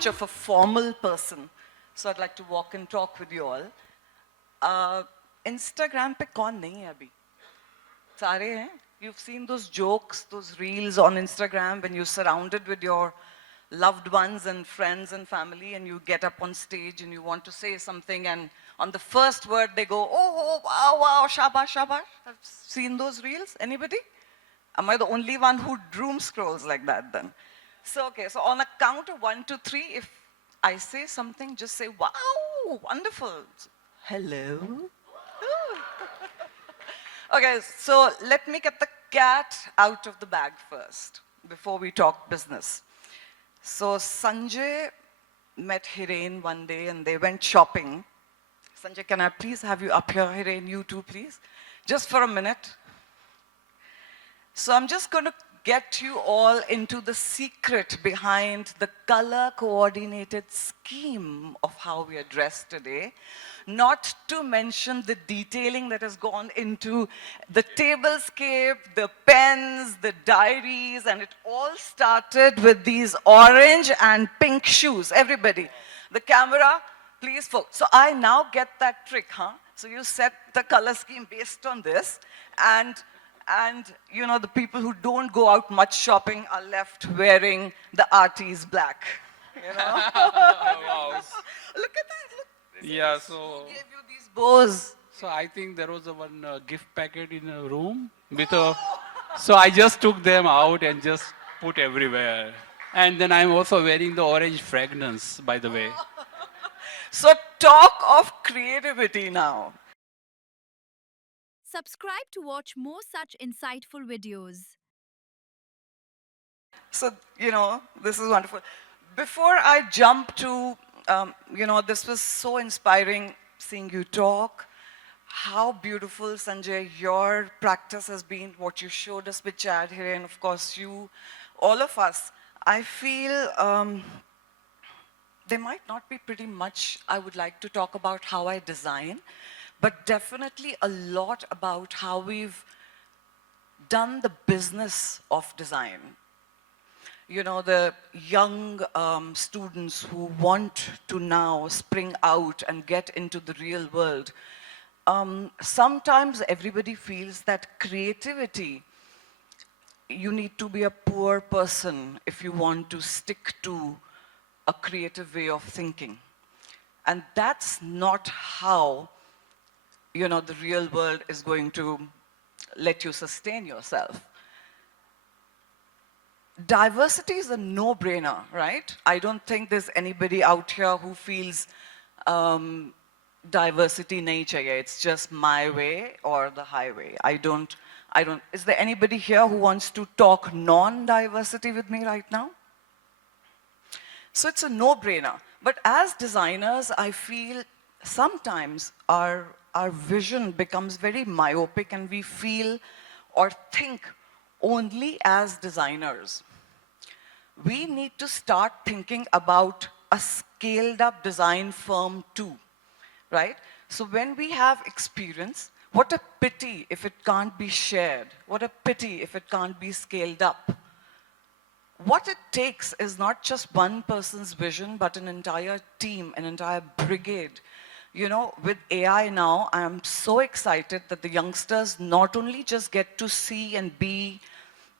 much of a formal person, so I'd like to walk and talk with you all. Instagram पे कौन नहीं है अभी? सारे हैं? You've seen those jokes, those reels on Instagram when you're surrounded with your loved ones and friends and family and you get up on stage and you want to say something and on the first word they go, oh, wow, wow, shabash, shabash. I've seen those reels. Anybody? Am I the only one who doom scrolls like that then? So, okay, so on a count of 1 to 3, if I say something, just say, wow, wonderful. Hello? Okay, so let me get the cat out of the bag first before we talk business. So Sanjay met Hiren one day and they went shopping. Sanjay, can I please have you up here, Hiren, you too, please? Just for a minute. So I'm just going to get you all into the secret behind the color-coordinated scheme of how we are dressed today. Not to mention the detailing that has gone into the tablescape, the pens, the diaries, and it all started with these orange and pink shoes. Everybody, the camera, please focus. So I now get that trick, huh? So you set the color scheme based on this, and you know, the people who don't go out much shopping are left wearing the artist's black. You know? Wow. Look at that. Look. Yeah, Who so gave you these bows? so I think there was a one gift packet in a room with a. So I just took them out and just put everywhere. And then I'm also wearing the orange fragrance, by the way. So talk of creativity now. Subscribe to watch more such insightful videos. So, you know, this is wonderful. Before I jump to, you know, this was so inspiring seeing you talk. How beautiful, Sanjay, your practice has been, what you showed us with Chad here, and of course you, all of us. I feel there might not be pretty much I would like to talk about how I design, but definitely a lot about how we've done the business of design. You know, the young students who want to now spring out and get into the real world. Sometimes everybody feels that creativity, you need to be a poor person if you want to stick to a creative way of thinking. And that's not how, you know, the real world is going to let you sustain yourself. Diversity is a no-brainer, right? I don't think there's anybody out here who feels diversity nahi chahiye. It's just my way or the highway. I don't, is there anybody here who wants to talk non-diversity with me right now? So it's a no-brainer. But as designers, I feel sometimes our vision becomes very myopic and we feel or think only as designers. We need to start thinking about a scaled up design firm too, right? So when we have experience, what a pity if it can't be shared. What a pity if it can't be scaled up. What it takes is not just one person's vision, but an entire team, an entire brigade. You know, with AI now, I am so excited that the youngsters not only just get to see and be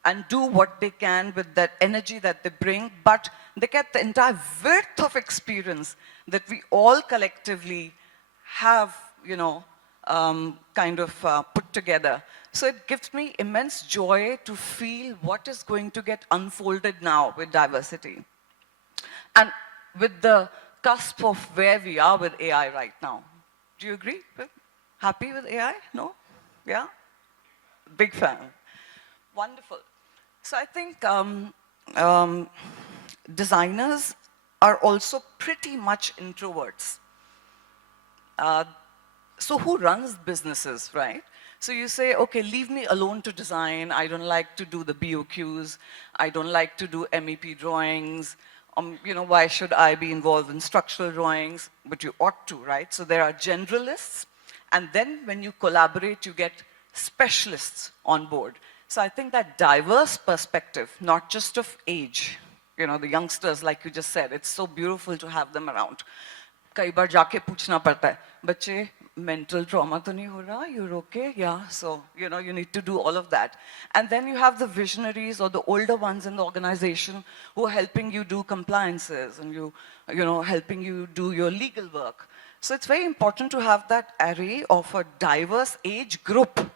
and do what they can with that energy that they bring, but they get the entire width of experience that we all collectively have, you know, kind of put together. So it gives me immense joy to feel what is going to get unfolded now with diversity. And with the cusp of where we are with AI right now. Do you agree? Happy with AI? No? Yeah? Big fan. Wonderful. So I think designers are also pretty much introverts. So who runs businesses, right? So you say, okay, leave me alone to design. I don't like to do the BOQs. I don't like to do MEP drawings. You know, why should I be involved in structural drawings? But you ought to, right? So there are generalists. And then when you collaborate, you get specialists on board. So I think that diverse perspective, not just of age, you know, the youngsters, like you just said. It's so beautiful to have them around. कई बार जाके पूछना पड़ता है, बच्चे mental trauma तो नहीं हो रहा? You're okay? Yeah. So, you know, you need to do all of that. And then you have the visionaries or the older ones in the organization who are helping you do compliances and you know, helping you do your legal work. So it's very important to have that array of a diverse age group.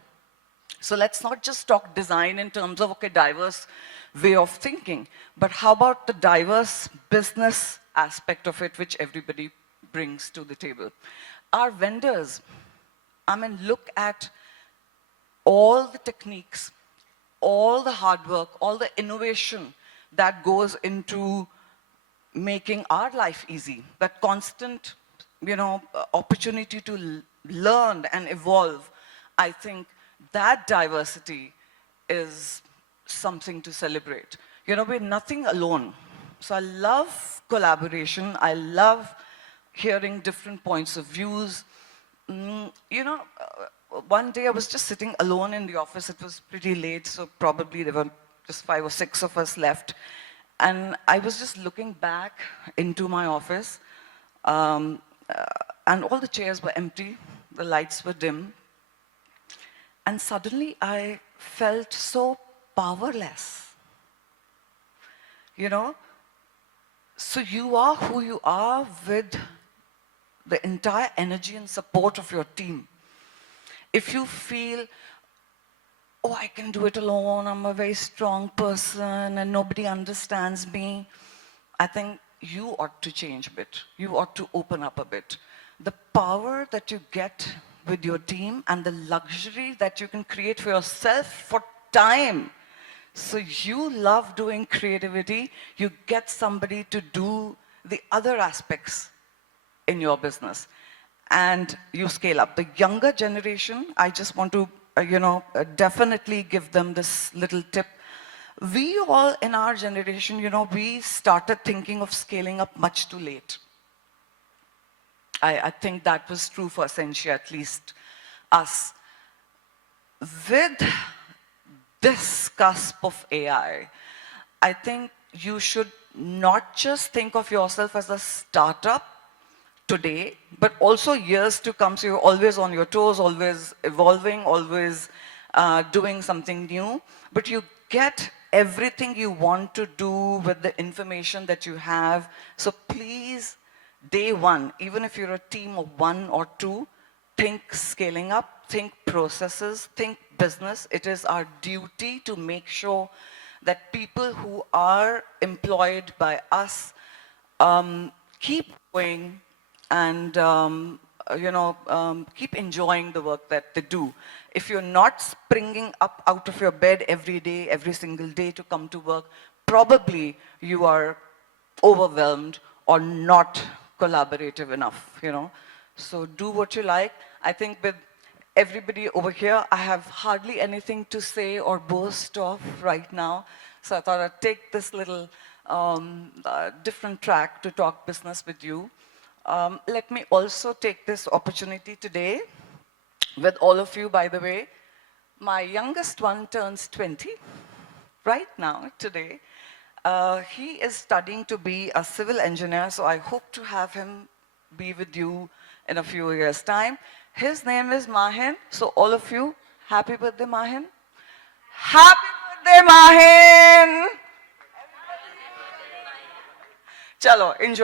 So let's not just talk design in terms of, okay, diverse way of thinking, but how about the diverse business aspect of it, which everybody brings to the table. Our vendors, I mean, look at all the techniques, all the hard work, all the innovation that goes into making our life easy, that constant, you know, opportunity to learn and evolve. I think that diversity is something to celebrate. You know, we're nothing alone. So I love collaboration. I love hearing different points of views. You know, one day I was just sitting alone in the office. It was pretty late, so probably there were just 5 or 6 of us left. And I was just looking back into my office, and all the chairs were empty, the lights were dim. And suddenly I felt so powerless. You know? So you are who you are with the entire energy and support of your team. If you feel, oh, I can do it alone, I'm a very strong person and nobody understands me, I think you ought to change a bit. You ought to open up a bit. The power that you get with your team and the luxury that you can create for yourself for time. So you love doing creativity, you get somebody to do the other aspects in your business and you scale up. The younger generation, I just want to, definitely give them this little tip. We all in our generation, we started thinking of scaling up much too late. I think that was true for Sentia, at least us. With this cusp of AI, I think you should not just think of yourself as a startup today, but also years to come. So you're always on your toes, always evolving, always doing something new. But you get everything you want to do with the information that you have. So please, day one, even if you're a team of 1 or 2, think scaling up, think processes, think business. It is our duty to make sure that people who are employed by us keep going and keep enjoying the work that they do. If you're not springing up out of your bed every day, every single day to come to work, probably you are overwhelmed or not collaborative enough, So do what you like. I think with everybody over here, I have hardly anything to say or boast of right now. So I thought I'd take this little different track to talk business with you. Let me also take this opportunity today with all of you, by the way. My youngest one turns 20 right now, today. He is studying to be a civil engineer, so I hope to have him be with you in a few years' time. His name is Mahin, so all of you, happy birthday, Mahin. Happy birthday, Mahin! Chalo, enjoy.